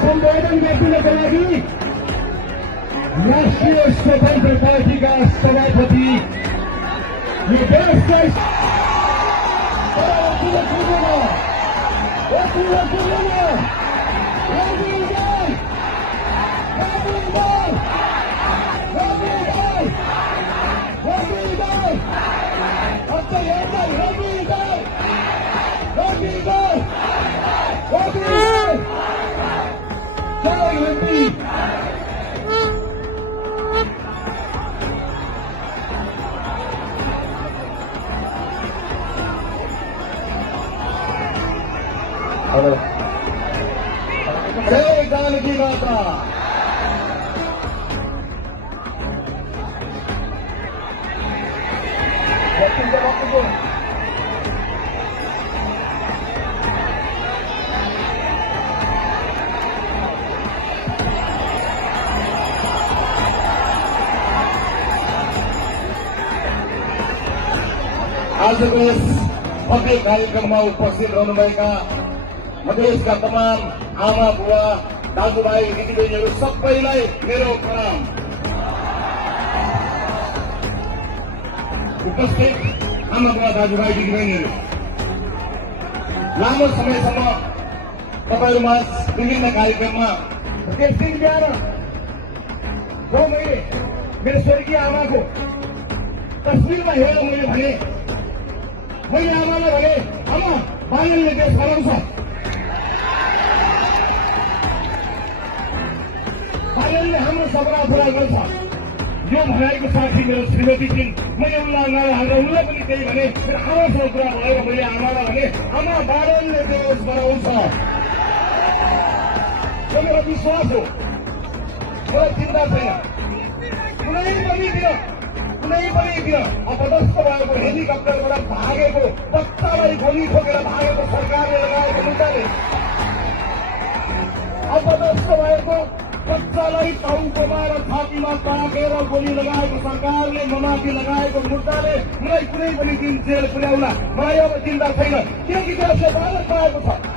सम्बोधन गर्नुको लागि राष्ट्रिय स्वतन्त्र पार्टीका सभापति यो देशलाई जय जानकी माता। आजको यस भव्य कार्यक्रममा उपस्थित रहनुभएका मधेसका तमाम आमा बुवा दाजुभाइ दिदीबहिनीहरू सबैलाई मेरो प्रणाम। उपस्थित आमा बुवा दाजुभाइ दिदीबहिनीहरू, लामो समयसम्म तपाईहरूमा विभिन्न कार्यक्रममा त्यस दिन बिहान जो मैले मेरो स्वर्गीय आमाको तस्विरमा हेरेर मैले आमालाई भने आमा बाहिरले देश बनाउँछ, बाहिरले हाम्रो सपना पुरा गर्छ। यो भनाइको साथी मेरो श्रीमती छिन्। मैले उनलाई अगाडि हालेर उनलाई पनि त्यही भने मेरो आमासँग कुरा भएर मैले आमालाई भने आमा बाहिरले देश बनाउँछ। यो मेरो विश्वास हो, मलाई चिन्ता छैन। कुनै पनि दिन अपदस्थ भएको हेलिकप्टरबाट भागेको बच्चालाई गोली ठोकेर भागेको सरकारले लगाएको मुद्दाले, अपदस्थ भएको बच्चालाई टाउकोमा र छातीमा ताकेर गोली लगाएको सरकारले ममाथि लगाएको मुद्दाले मलाई कुनै पनि दिन जेल पुर्याउला मलाई अब चिन्ता छैन, किनकि देशले भारत पाएको छ।